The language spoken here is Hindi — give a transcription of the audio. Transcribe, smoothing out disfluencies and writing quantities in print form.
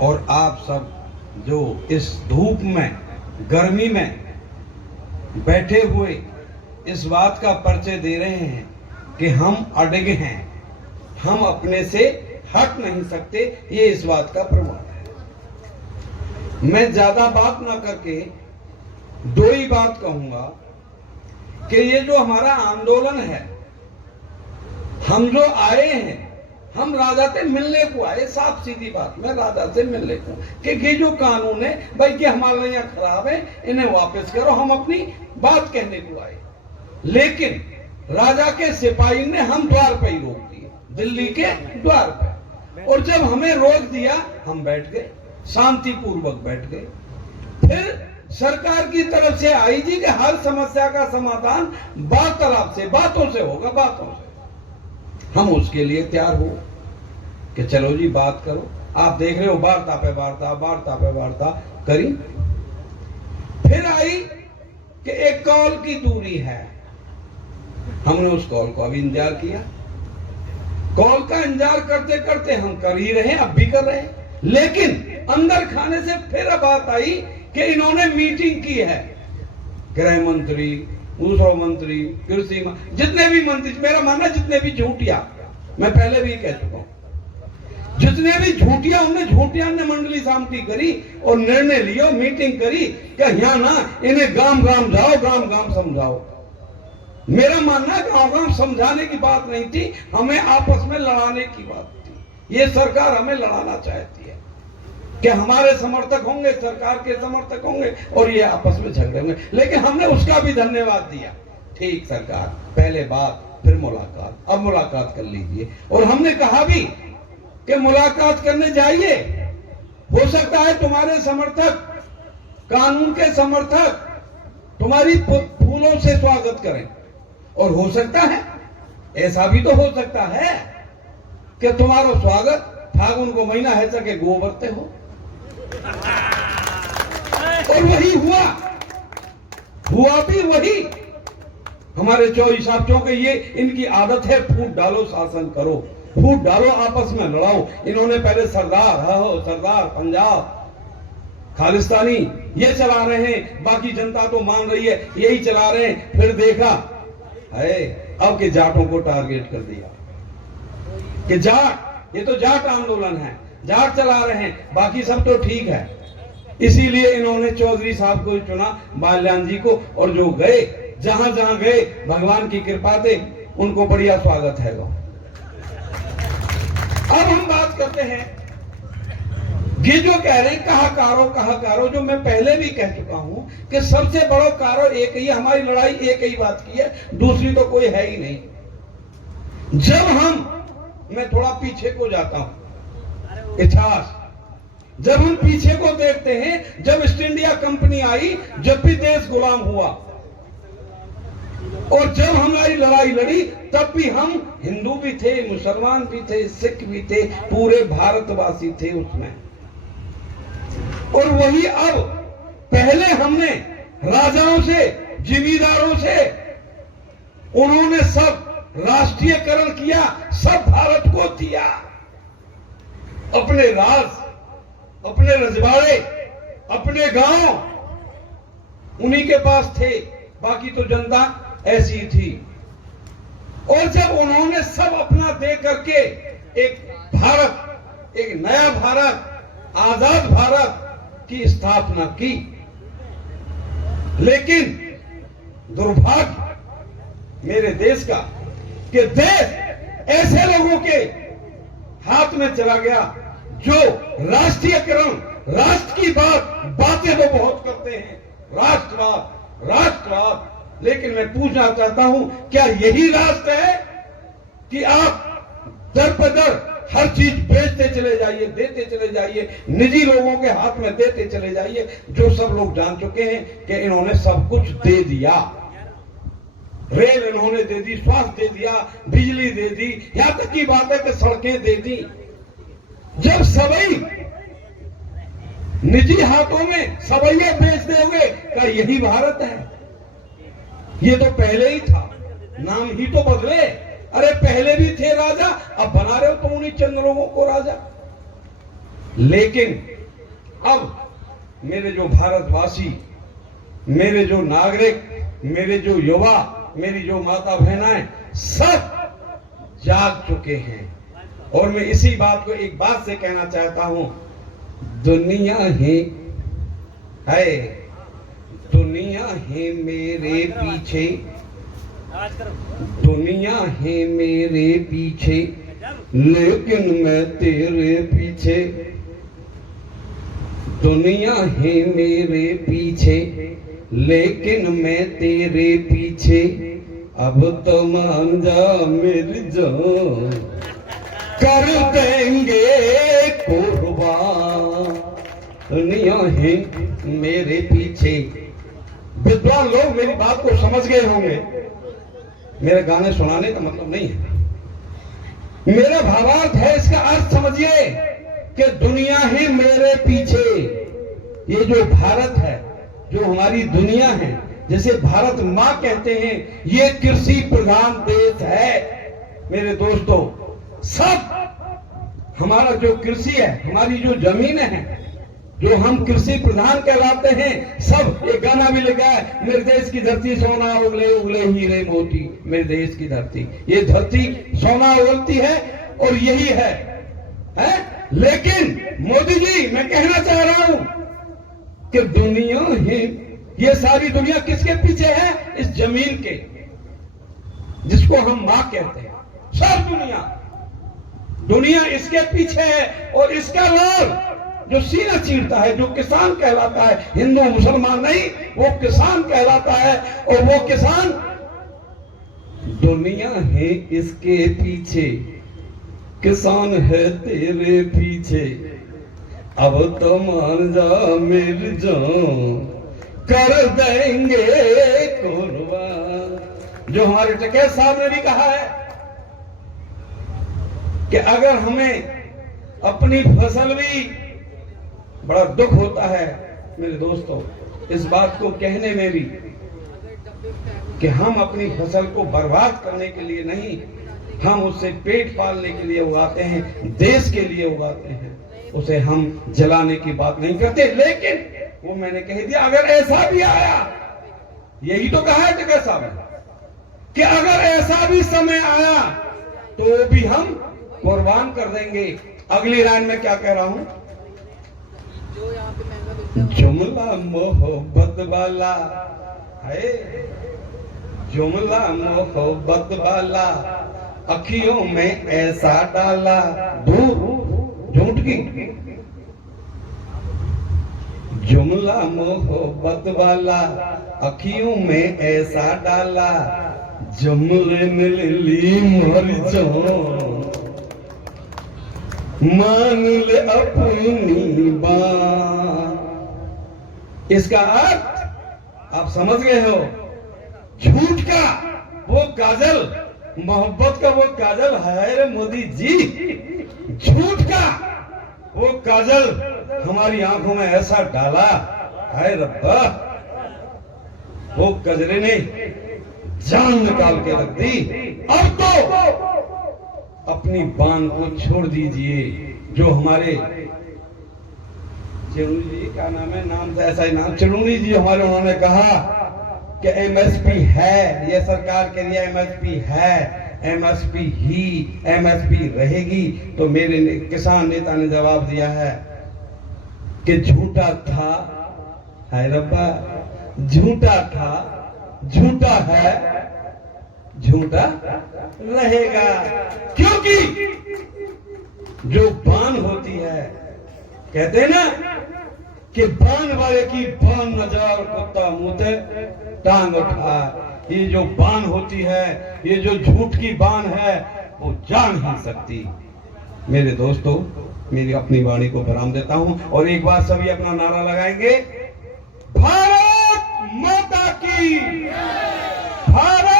और आप सब जो इस धूप में, गर्मी में बैठे हुए इस बात का परिचय दे रहे हैं कि हम अड़ग हैं, हम अपने से हट नहीं सकते, ये इस बात का प्रमाण है। मैं ज्यादा बात ना करके दो ही बात कहूंगा कि ये जो हमारा आंदोलन है, हम जो आए हैं, हम राजा से मिलने को आए, साफ सीधी बात, मैं राजा से मिलने को कि ये जो कानून है भाई कि हमारे यहाँ खराब है, इन्हें वापस करो, हम अपनी बात कहने को आए। लेकिन राजा के सिपाही ने हम द्वार पर ही रोक दिए, दिल्ली के द्वार पर, और जब हमें रोक दिया हम बैठ गए, शांतिपूर्वक बैठ गए। फिर सरकार की तरफ से आई जी कि हर समस्या का समाधान वार्तालाप से, बातों से होगा, बातों से। हम उसके लिए तैयार हो कि चलो जी बात करो। आप देख रहे हो वार्ता पे वार्ता, वार्ता पे वार्ता करी। फिर आई कि एक कॉल की दूरी है, हमने उस कॉल को अभी इंतजार किया। कॉल का इंतजार करते करते हम कर ही रहे, अब भी कर रहे हैं। लेकिन अंदर खाने से फिर बात आई कि इन्होंने मीटिंग की है, गृह मंत्री, दूसरा मंत्री, कृषि मंत्री, जितने भी मंत्री, मेरा मानना जितने भी झूठिया, मैं पहले भी कह चुका हूं, जितने भी झूठिया, उनने झूठिया ने मंडली शांति करी और निर्णय लियो, मीटिंग करी कि यहाँ ना इन्हें गांव गांव जाओ, गांव गांव समझाओ। मेरा मानना गांव गांव समझाने की बात नहीं थी, हमें आपस में लड़ाने की बात थी। ये सरकार हमें लड़ाना चाहती है कि हमारे समर्थक होंगे, सरकार के समर्थक होंगे और ये आपस में झगड़े होंगे। लेकिन हमने उसका भी धन्यवाद दिया, ठीक सरकार, पहले बात फिर मुलाकात, अब मुलाकात कर लीजिए। और हमने कहा भी कि मुलाकात करने जाइए, हो सकता है तुम्हारे समर्थक, कानून के समर्थक तुम्हारी फूलों से स्वागत करें, और हो सकता है, ऐसा भी तो हो सकता है कि तुम्हारा स्वागत फागुन को महीना है सके गोबरते हो। और वही हुआ भी वही। हमारे चौधरी साहब, क्योंकि ये इनकी आदत है, फूट डालो शासन करो, फूट डालो आपस में लड़ाओ। इन्होंने पहले सरदार पंजाब खालिस्तानी ये चला रहे हैं, बाकी जनता तो मान रही है यही चला रहे हैं। फिर देखा है अब के जाटों को टारगेट कर दिया कि जाट, ये तो जाट आंदोलन है, जाट चला रहे हैं, बाकी सब तो ठीक है। इसीलिए इन्होंने चौधरी साहब को चुना, बाल्यान जी को, और जो गए, जहां जहां गए, भगवान की कृपा से उनको बढ़िया स्वागत है। अब हम बात करते हैं, ये जो कह रहे हैं कहाकारो, जो मैं पहले भी कह चुका हूं कि सबसे बड़ा कारो एक ही, हमारी लड़ाई एक ही बात की है, दूसरी तो कोई है ही नहीं। मैं थोड़ा पीछे को जाता हूं, इतिहास, जब हम पीछे को देखते हैं, जब ईस्ट इंडिया कंपनी आई, जब भी देश गुलाम हुआ, और जब हमारी लड़ाई लड़ी, तब भी हम हिंदू भी थे, मुसलमान भी थे, सिख भी थे, पूरे भारतवासी थे उसमें। और वही अब, पहले हमने राजाओं से, जिमीदारों से, उन्होंने सब राष्ट्रीयकरण किया, सब भारत को दिया, अपने राज, अपने रजवाड़े, अपने गांव उन्हीं के पास थे, बाकी तो जनता ऐसी थी। और जब उन्होंने सब अपना दे करके एक भारत, एक नया भारत, आजाद भारत की स्थापना की, लेकिन दुर्भाग्य मेरे देश का कि देश ऐसे लोगों के हाथ में चला गया जो राष्ट्रीयकरण, राष्ट्र की बातें वो बहुत करते हैं, राष्ट्रवाद, लेकिन मैं पूछना चाहता हूं, क्या यही राष्ट्र है कि आप दर पर दर हर चीज बेचते चले जाइए, देते चले जाइए, निजी लोगों के हाथ में देते चले जाइए, जो सब लोग जान चुके हैं कि इन्होंने सब कुछ दे दिया। रेल इन्होंने दे दी, स्वास्थ्य दे दिया, बिजली दे दी, यहां तक की बात है कि सड़कें दे दी। जब सबई निजी हाथों में सबैया बेच दोगे, क्या यही भारत है? ये तो पहले ही था, नाम ही तो बदले। अरे पहले भी थे राजा, अब बना रहे हो तुम उन्हीं चंद लोगों को राजा। लेकिन अब मेरे जो भारतवासी, मेरे जो नागरिक, मेरे जो युवा, मेरी जो माता बहनाएं, सब जाग चुके हैं। और मैं इसी बात को एक बात से कहना चाहता हूं, दुनिया ही है, दुनिया है मेरे पीछे, दुनिया है मेरे पीछे, लेकिन मैं तेरे पीछे, दुनिया है मेरे पीछे, लेकिन मैं तेरे पीछे, अब तो मान जा मेरी जान, कर देंगे कुर्बान, दुनिया है मेरे पीछे। विद्वान लोग मेरी बात को समझ गए होंगे, मेरे गाने सुनाने का मतलब नहीं है, मेरा भावार्थ है, इसका अर्थ समझिए कि दुनिया ही मेरे पीछे। ये जो भारत है, जो हमारी दुनिया है, जिसे भारत माँ कहते हैं, ये कृषि प्रधान देश है। मेरे दोस्तों, सब हमारा जो कृषि है, हमारी जो जमीन है, जो हम कृषि प्रधान कहलाते हैं, सब एक गाना भी लिखा है, मेरे देश की धरती सोना उगले उगले हीरे मोती, मेरे देश की धरती, ये धरती सोना उगलती है और यही है? लेकिन मोदी जी, मैं कहना चाह रहा हूं कि दुनिया ही, ये सारी दुनिया किसके पीछे है? इस जमीन के, जिसको हम मां कहते हैं। सब दुनिया इसके पीछे है। और इसका लाल जो सीना चीरता है, जो किसान कहलाता है, हिंदू मुसलमान नहीं, वो किसान कहलाता है। और वो किसान, दुनिया है इसके पीछे, किसान है तेरे पीछे, अब तो मान जा मेरी जान, कर देंगे कुर्बान। जो हमारे टकेत साहब ने भी कहा है कि अगर हमें अपनी फसल भी, बड़ा दुख होता है मेरे दोस्तों इस बात को कहने में भी, कि हम अपनी फसल को बर्बाद करने के लिए नहीं, हम उससे पेट पालने के लिए उगाते हैं, देश के लिए उगाते हैं, उसे हम जलाने की बात नहीं करते। लेकिन वो मैंने कह दिया, अगर ऐसा भी आया, यही तो कहा है टिकैत साहब ने, कि अगर ऐसा भी समय आया तो भी हम कुर्बान कर देंगे। अगली लाइन में क्या कह रहा हूं? जुमला मोहब्बत वाला है, जुमला मोहब्बत वाला, अखियों में ऐसा डाला, दूर झूठ की, जुमला मोहब्बत वाला, अखियों में ऐसा डाला, जुमले ने ली मर जान, मान ले अपनी बात। इसका अर्थ आप समझ गए हो? झूठ का वो काजल, मोहब्बत का वो काजल है रे मोदी जी, झूठ का वो काजल हमारी आंखों में ऐसा डाला है रब्बा, वो कजरे ने जान निकाल के रख दी। अब तो अपनी बान को छोड़ दीजिए। जो हमारे चिड़ूनी जी, क्या नाम है, नाम से ऐसा ही नाम, चिड़ूनी जी हमारे, उन्होंने कहा कि एमएसपी है, ये सरकार के लिए एमएसपी है, एमएसपी ही एमएसपी रहेगी। तो मेरे किसान नेता ने जवाब दिया है कि झूठा था है रब्बा, झूठा था, झूठा है, झूठा रहेगा। क्योंकि जो बान होती है, कहते हैं ना कि बान वाले की बान नजार, कुत्ता मुंह टांग उठा। ये जो बान होती है, ये जो झूठ की बान है, वो जान ही सकती। मेरे दोस्तों, मेरी अपनी वाणी को विराम देता हूं और एक बार सभी अपना नारा लगाएंगे, भारत माता की, भारत